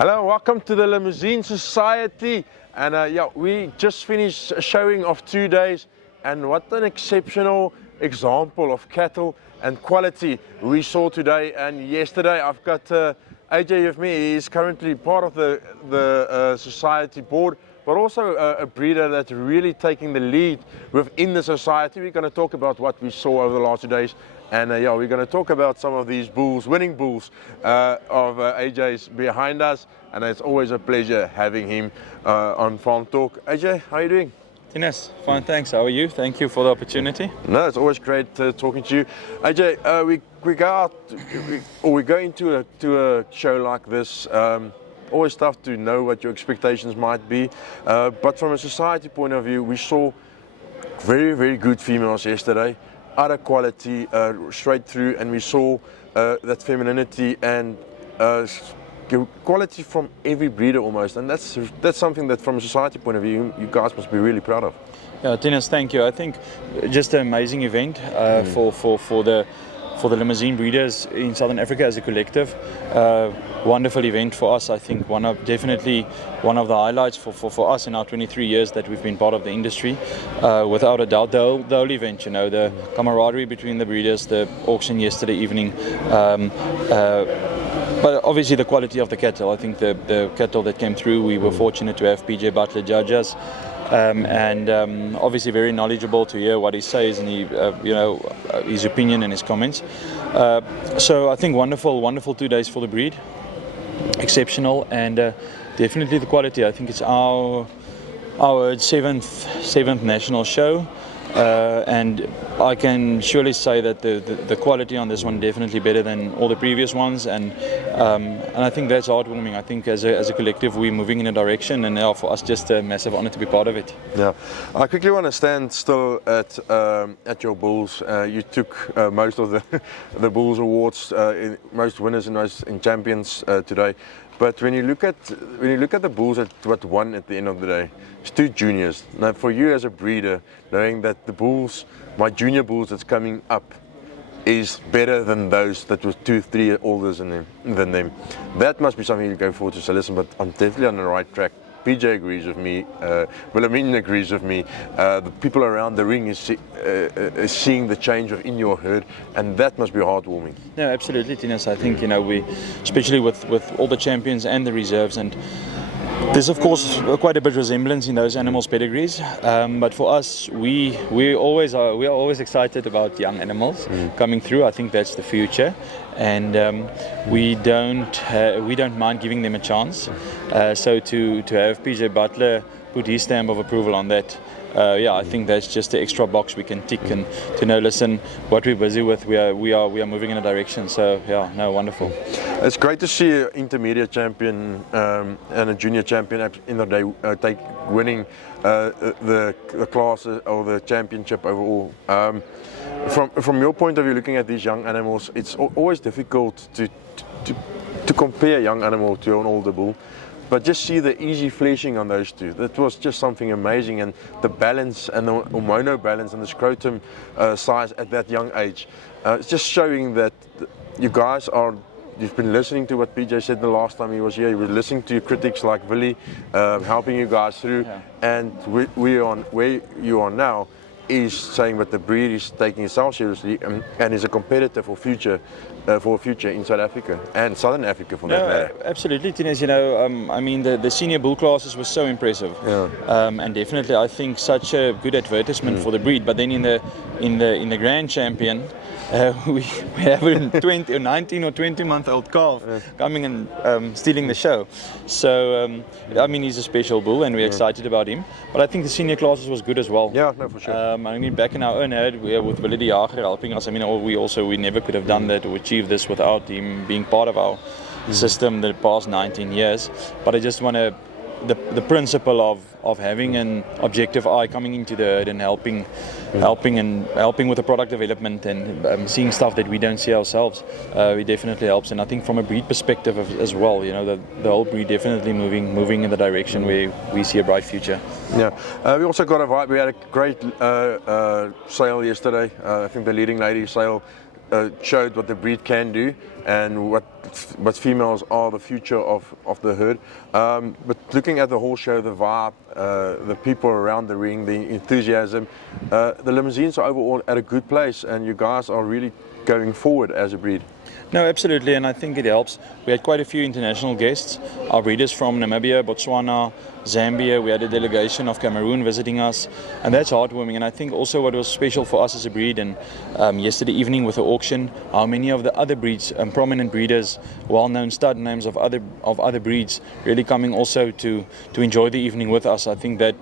Hello, welcome to the Limousine Society. And we just finished a showing of 2 days, and what an exceptional example of cattle and quality we saw today and yesterday. I've got AJ with me. He's currently part of the society board, but also a breeder that's really taking the lead within the society. We're going to talk about what we saw over the last 2 days. And we're going to talk about some of these bulls, winning bulls of AJ's behind us. And it's always a pleasure having him on Farm Talk. AJ, how are you doing? Ines, fine, thanks. How are you? Thank you for the opportunity. No, it's always great talking to you. AJ, we go out, we go into a show like this. Always tough to know what your expectations might be. But from a society point of view, we saw very, very good females yesterday. Other quality straight through, and we saw that femininity and quality from every breeder almost, and that's something that from a society point of view you guys must be really proud of. Yeah, Dennis, thank you. I think just an amazing event for the limousine breeders in Southern Africa as a collective. Wonderful event for us. I think definitely one of the highlights for us in our 23 years that we've been part of the industry. Without a doubt, the whole event, the camaraderie between the breeders, the auction yesterday evening, but obviously the quality of the cattle. I think the cattle that came through, we were fortunate to have PJ Butler judge us. And obviously very knowledgeable to hear what he says and his opinion and his comments. So I think wonderful 2 days for the breed, exceptional, and definitely the quality. I think it's our seventh national show, and I can surely say that the quality on this one definitely better than all the previous ones, and I think that's heartwarming. I think as a collective we're moving in a direction, and now for us just a massive honor to be part of it. Yeah, I quickly want to stand still at your bulls. You took most of the bulls awards, most winners and most champions today. But when you look at the bulls that what won at the end of the day, it's 2 juniors. Now, for you as a breeder, knowing that the bulls, my junior bulls that's coming up, is better than those that were 2-3 older than them, that must be something you go forward to say, listen, but I'm definitely on the right track. PJ agrees with me, Wilhelmine agrees with me, the people around the ring is seeing the change in your herd, and that must be heartwarming. Yeah, absolutely, Tinus. I think we, especially with all the champions and the reserves, and there's of course quite a bit of resemblance in those animals' pedigrees, but for us, we are always excited about young animals coming through. I think that's the future, and we don't mind giving them a chance. So to have PJ Butler put his stamp of approval on that, I think that's just the extra box we can tick, and to know, listen, what we're busy with, we are moving in a direction. So wonderful. It's great to see an intermediate champion and a junior champion in the day winning the class or the championship overall. From your point of view, looking at these young animals, it's always difficult to compare a young animal to an older bull. But just see the easy fleshing on those two. That was just something amazing, and the balance and the hormonal balance and the scrotum size at that young age. It's just showing that you guys you've been listening to what PJ said the last time he was here. You were listening to critics like Willie, helping you guys through. Yeah. And where you are now is saying that the breed is taking itself seriously and is a competitor for future in South Africa and Southern Africa for that matter. Absolutely, Tinez. I mean the senior bull classes was so impressive, and definitely I think such a good advertisement for the breed. But then in the grand champion, we have a 19 or 20-month-old calf coming and stealing the show. So I mean he's a special bull, and we're excited about him. But I think the senior classes was good as well. Yeah, no, for sure. I mean, back in our own herd, with Willie de Jager helping us. I mean, we never could have done that or achieved this without him being part of our system the past 19 years. But I just want to, the principle of having an objective eye coming into the herd and helping with the product development and seeing stuff that we don't see ourselves, it definitely helps. And I think from a breed perspective as well, the whole breed definitely moving in the direction where we see a bright future. Yeah, we also got we had a great sale yesterday. I think the leading lady sale showed what the breed can do and what females are the future of the herd. But looking at the whole show, the vibe, the people around the ring, the enthusiasm, the Limousins are overall at a good place, and you guys are really going forward as a breed. No, absolutely, and I think it helps. We had quite a few international guests, our breeders from Namibia, Botswana, Zambia. We had a delegation of Cameroon visiting us, and that's heartwarming. And I think also what was special for us as a breed, and yesterday evening with the auction, how many of the other breeds, prominent breeders, well-known stud names of other breeds, really coming also to enjoy the evening with us. I think that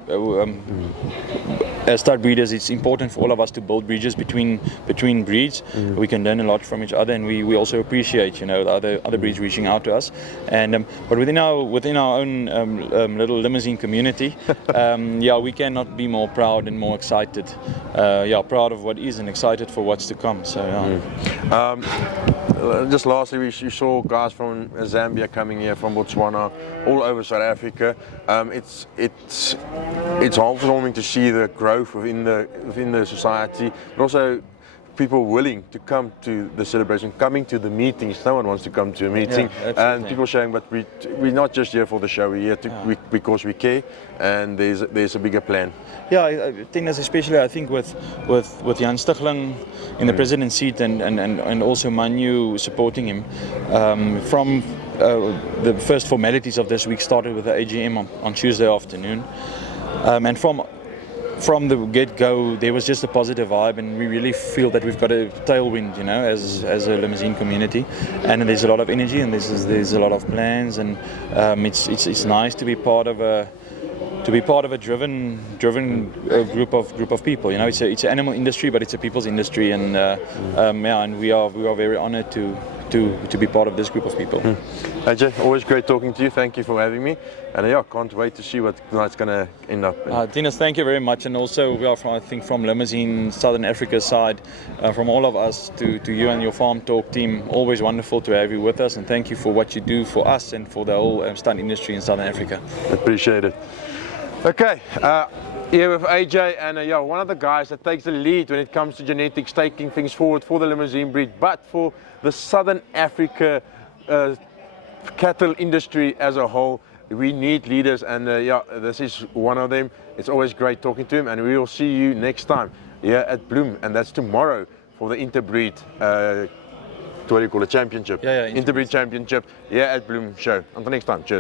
as stud breeders, it's important for all of us to build bridges between breeds. We can learn a lot from each other, and we also appreciate, the other breeds reaching out to us. And but within our own little limousine community, we cannot be more proud and more excited. Proud of what is and excited for what's to come. So just lastly, we saw guys from Zambia coming here, from Botswana, all over South Africa. It's heartwarming to see the growth within the society, but also people willing to come to the celebration, coming to the meetings. No one wants to come to a meeting, and people showing, but we're not just here for the show. We're here because we care, and there's a bigger plan. Yeah, I think that's especially, I think with Jan Stigling in the president's seat, and also Manu supporting him. From the first formalities of this week started with the AGM on Tuesday afternoon, and from the get-go, there was just a positive vibe, and we really feel that we've got a tailwind, as a limousine community, and there's a lot of energy, and there's a lot of plans, and it's nice to be part of a driven group of people. It's an animal industry, but it's a people's industry, and and we are very honoured to be part of this group of people. AJ, always great talking to you. Thank you for having me, and can't wait to see what tonight's going to end up in. Dennis, thank you very much, and also we are from Limousin, Southern Africa side, from all of us to you and your Farm Talk team. Always wonderful to have you with us, and thank you for what you do for us and for the whole stud industry in Southern Africa. Appreciate it. Okay, here with AJ, and one of the guys that takes the lead when it comes to genetics, taking things forward for the Limousine breed, but for the Southern Africa cattle industry as a whole. We need leaders, and this is one of them. It's always great talking to him, and we will see you next time here at Bloem, and that's tomorrow for the interbreed what do you call it, championship. Interbreed Interbreed championship here at Bloem Show. Until next time, cheers.